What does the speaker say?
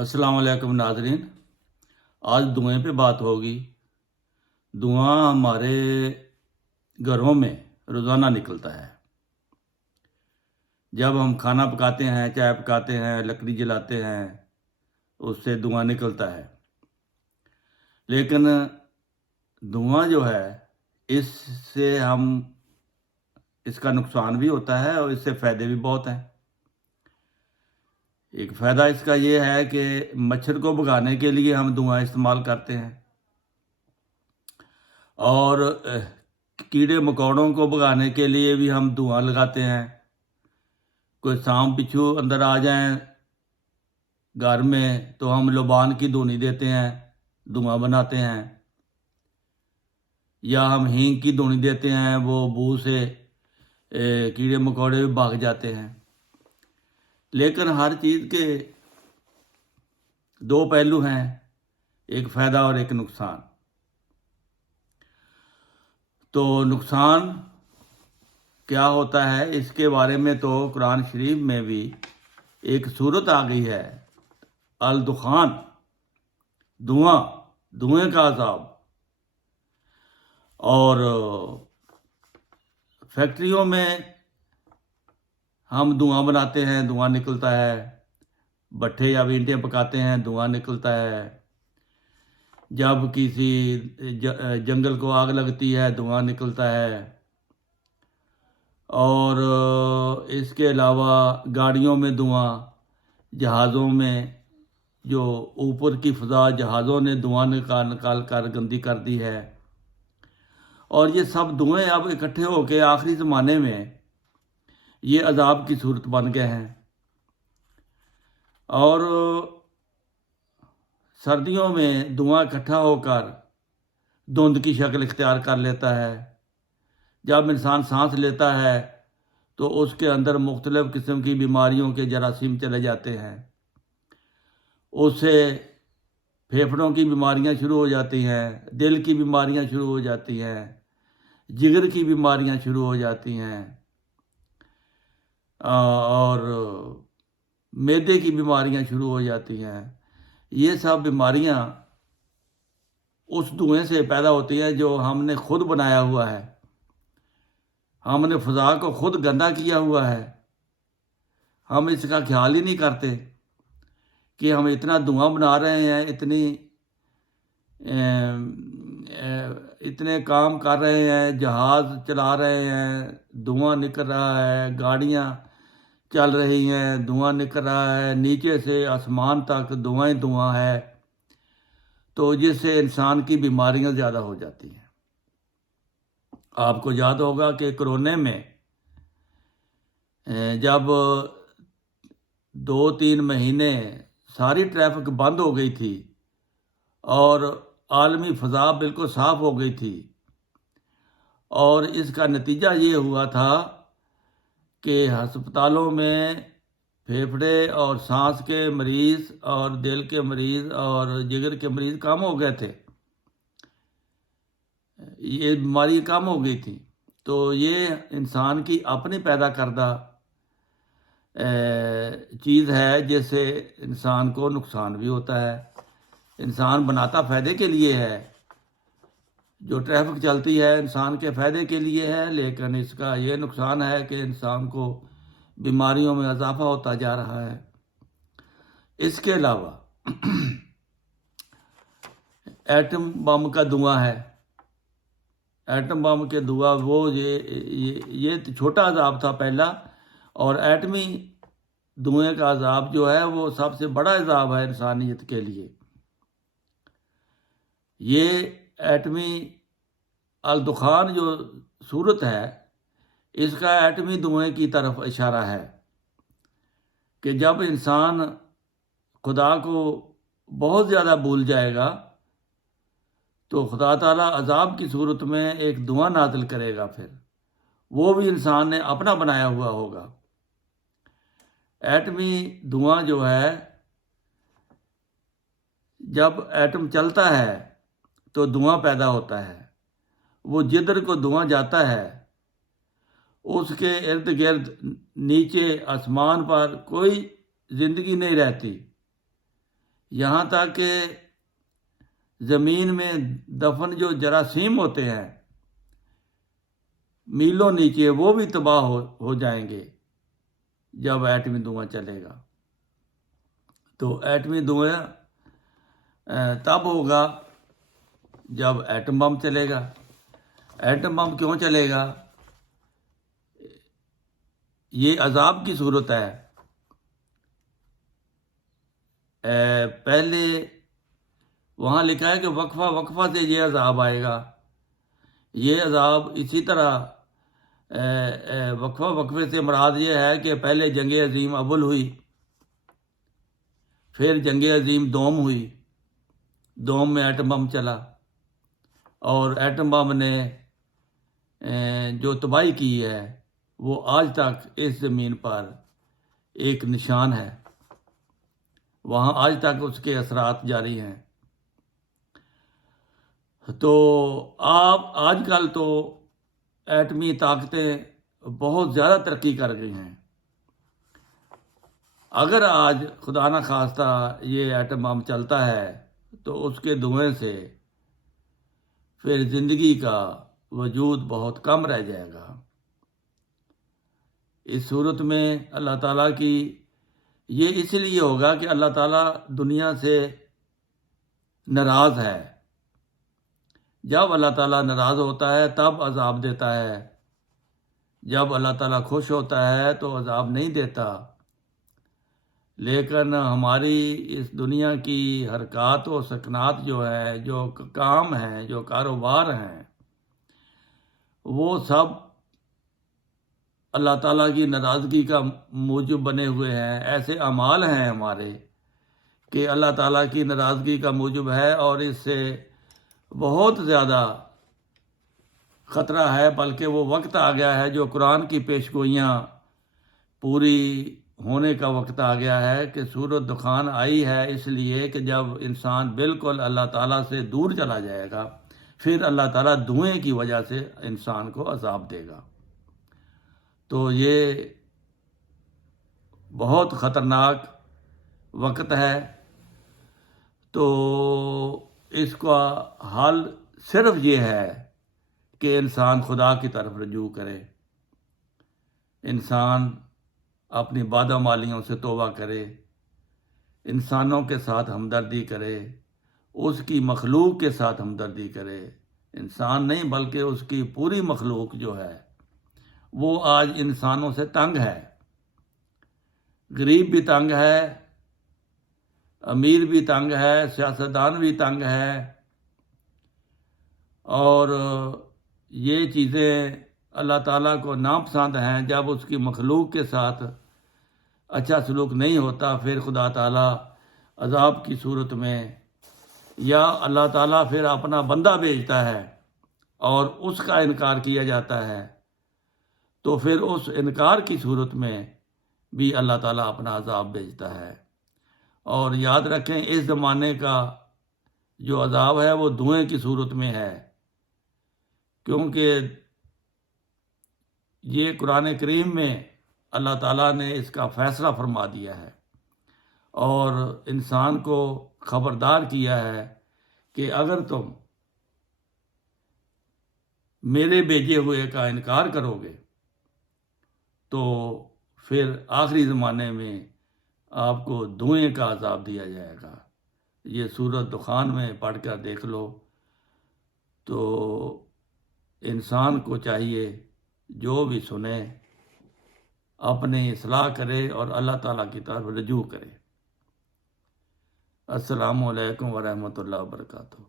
السلام علیکم ناظرین، آج دھوئیں پہ بات ہوگی۔ دھواں ہمارے گھروں میں روزانہ نکلتا ہے۔ جب ہم کھانا پکاتے ہیں، چائے پکاتے ہیں، لکڑی جلاتے ہیں، اس سے دھواں نکلتا ہے۔ لیکن دھواں جو ہے، اس سے اس کا نقصان بھی ہوتا ہے اور اس سے فائدے بھی بہت ہیں۔ ایک فائدہ اس کا یہ ہے کہ مچھر کو بھگانے کے لیے ہم دھواں استعمال کرتے ہیں، اور کیڑے مکوڑوں کو بھگانے کے لیے بھی ہم دھواں لگاتے ہیں۔ کوئی سانپ بچھو اندر آ جائیں گھر میں تو ہم لبان کی دھونی دیتے ہیں، دھواں بناتے ہیں، یا ہم ہینگ کی دھونی دیتے ہیں، وہ بو سے کیڑے مکوڑے بھی بھاگ جاتے ہیں۔ لیکن ہر چیز کے دو پہلو ہیں، ایک فائدہ اور ایک نقصان۔ تو نقصان کیا ہوتا ہے، اس کے بارے میں تو قرآن شریف میں بھی ایک صورت آ گئی ہے، الدخان، دھوئیں کا عذاب۔ اور فیکٹریوں میں ہم دھواں بناتے ہیں، دھواں نکلتا ہے، بھٹے یا اینٹیں پکاتے ہیں، دھواں نکلتا ہے۔ جب کسی جنگل کو آگ لگتی ہے، دھواں نکلتا ہے۔ اور اس کے علاوہ گاڑیوں میں دھواں، جہازوں میں جو اوپر کی فضا، جہازوں نے دھواں نکال کر گندی کر دی ہے۔ اور یہ سب دھوئیں اب اکٹھے ہو کے آخری زمانے میں یہ عذاب کی صورت بن گئے ہیں۔ اور سردیوں میں دھواں اکٹھا ہو کر دھند کی شکل اختیار کر لیتا ہے۔ جب انسان سانس لیتا ہے تو اس کے اندر مختلف قسم کی بیماریوں کے جراثیم چلے جاتے ہیں۔ اس سے پھیپھڑوں کی بیماریاں شروع ہو جاتی ہیں، دل کی بیماریاں شروع ہو جاتی ہیں، جگر کی بیماریاں شروع ہو جاتی ہیں، اور معدے کی بیماریاں شروع ہو جاتی ہیں۔ یہ سب بیماریاں اس دھوئیں سے پیدا ہوتی ہیں جو ہم نے خود بنایا ہوا ہے۔ ہم نے فضا کو خود گندا کیا ہوا ہے۔ ہم اس کا خیال ہی نہیں کرتے کہ ہم اتنا دھواں بنا رہے ہیں، اتنے کام کر رہے ہیں، جہاز چلا رہے ہیں، دھواں نکل رہا ہے، گاڑیاں چل رہی ہیں، دھواں نکل رہا ہے، نیچے سے آسمان تک دھواں دھواں ہے، تو جس سے انسان کی بیماریاں زیادہ ہو جاتی ہیں۔ آپ کو یاد ہوگا کہ کرونے میں جب 2-3 مہینے ساری ٹریفک بند ہو گئی تھی اور عالمی فضا بالکل صاف ہو گئی تھی، اور اس کا نتیجہ یہ ہوا تھا کہ ہسپتالوں میں پھیپھڑے اور سانس کے مریض اور دل کے مریض اور جگر کے مریض کم ہو گئے تھے، یہ بیماری کم ہو گئی تھی۔ تو یہ انسان کی اپنی پیدا کردہ چیز ہے، جس سے انسان کو نقصان بھی ہوتا ہے۔ انسان بناتا فائدے کے لیے ہے، جو ٹریفک چلتی ہے انسان کے فائدے کے لیے ہے، لیکن اس کا یہ نقصان ہے کہ انسان کو بیماریوں میں اضافہ ہوتا جا رہا ہے۔ اس کے علاوہ ایٹم بم کا دھواں ہے۔ ایٹم بم کے دھواں یہ چھوٹا عذاب تھا پہلا، اور ایٹمی دھوئیں کا عذاب جو ہے وہ سب سے بڑا عذاب ہے انسانیت کے لیے۔ یہ ایٹمی الدخان جو صورت ہے، اس کا ایٹمی دھوئیں کی طرف اشارہ ہے کہ جب انسان خدا کو بہت زیادہ بھول جائے گا تو خدا تعالیٰ عذاب کی صورت میں ایک دھواں نازل کرے گا، پھر وہ بھی انسان نے اپنا بنایا ہوا ہوگا۔ ایٹمی دھواں جو ہے، جب ایٹم چلتا ہے تو دھواں پیدا ہوتا ہے، وہ جدھر کو دھواں جاتا ہے اس کے ارد گرد نیچے آسمان پر کوئی زندگی نہیں رہتی، یہاں تک کہ زمین میں دفن جو جراثیم ہوتے ہیں میلوں نیچے، وہ بھی تباہ ہو جائیں گے جب ایٹمی دھواں چلے گا۔ تو ایٹمی دھواں تب ہوگا جب ایٹم بم چلے گا۔ ایٹم بم کیوں چلے گا؟ یہ عذاب کی صورت ہے۔ پہلے وہاں لکھا ہے کہ وقفہ وقفہ سے یہ عذاب آئے گا۔ یہ عذاب اسی طرح وقفہ وقفے سے مراد یہ ہے کہ پہلے جنگ عظیم اول ہوئی، پھر جنگ عظیم دوم ہوئی، دوم میں ایٹم بم چلا، اور ایٹم بم نے جو تباہی کی ہے وہ آج تک اس زمین پر ایک نشان ہے، وہاں آج تک اس کے اثرات جاری ہیں۔ تو آج کل تو ایٹمی طاقتیں بہت زیادہ ترقی کر گئی ہیں۔ اگر آج خدا نخواستہ یہ ایٹم بم چلتا ہے تو اس کے دھوئیں سے پھر زندگی کا وجود بہت کم رہ جائے گا۔ اس صورت میں اللہ تعالیٰ کی یہ اس لیے ہوگا کہ اللہ تعالیٰ دنیا سے ناراض ہے۔ جب اللہ تعالیٰ ناراض ہوتا ہے تب عذاب دیتا ہے، جب اللہ تعالیٰ خوش ہوتا ہے تو عذاب نہیں دیتا۔ لیکن ہماری اس دنیا کی حرکات و سکنات جو ہے، جو کام ہیں، جو کاروبار ہیں، وہ سب اللہ تعالیٰ کی ناراضگی کا موجب بنے ہوئے ہیں۔ ایسے اعمال ہیں ہمارے کہ اللہ تعالیٰ کی ناراضگی کا موجب ہے، اور اس سے بہت زیادہ خطرہ ہے، بلکہ وہ وقت آ گیا ہے جو قرآن کی پیشگوئیاں پوری ہونے کا وقت آ گیا ہے کہ سورۃ دخان آئی ہے اس لیے کہ جب انسان بالکل اللہ تعالیٰ سے دور چلا جائے گا، پھر اللہ تعالیٰ دھوئیں کی وجہ سے انسان کو عذاب دے گا۔ تو یہ بہت خطرناک وقت ہے۔ تو اس کا حل صرف یہ ہے کہ انسان خدا کی طرف رجوع کرے، انسان اپنی بدعمالیوں سے توبہ کرے، انسانوں کے ساتھ ہمدردی کرے، اس کی مخلوق کے ساتھ ہمدردی کرے۔ انسان نہیں بلکہ اس کی پوری مخلوق جو ہے وہ آج انسانوں سے تنگ ہے، غریب بھی تنگ ہے، امیر بھی تنگ ہے، سیاستدان بھی تنگ ہے، اور یہ چیزیں اللہ تعالیٰ کو ناپسند ہیں۔ جب اس کی مخلوق کے ساتھ اچھا سلوک نہیں ہوتا، پھر خدا تعالیٰ عذاب کی صورت میں، یا اللہ تعالیٰ پھر اپنا بندہ بھیجتا ہے اور اس کا انکار کیا جاتا ہے، تو پھر اس انکار کی صورت میں بھی اللہ تعالیٰ اپنا عذاب بھیجتا ہے۔ اور یاد رکھیں اس زمانے کا جو عذاب ہے وہ دھوئیں کی صورت میں ہے، کیونکہ یہ قرآن کریم میں اللہ تعالیٰ نے اس کا فیصلہ فرما دیا ہے اور انسان کو خبردار کیا ہے کہ اگر تم میرے بھیجے ہوئے کا انکار کرو گے تو پھر آخری زمانے میں آپ کو دھوئیں کا عذاب دیا جائے گا۔ یہ سورۃ دخان میں پڑھ کر دیکھ لو۔ تو انسان کو چاہیے جو بھی سنے اپنی اصلاح کرے اور اللہ تعالیٰ کی طرف رجوع کرے۔ السلام علیکم ورحمۃ اللہ وبرکاتہ۔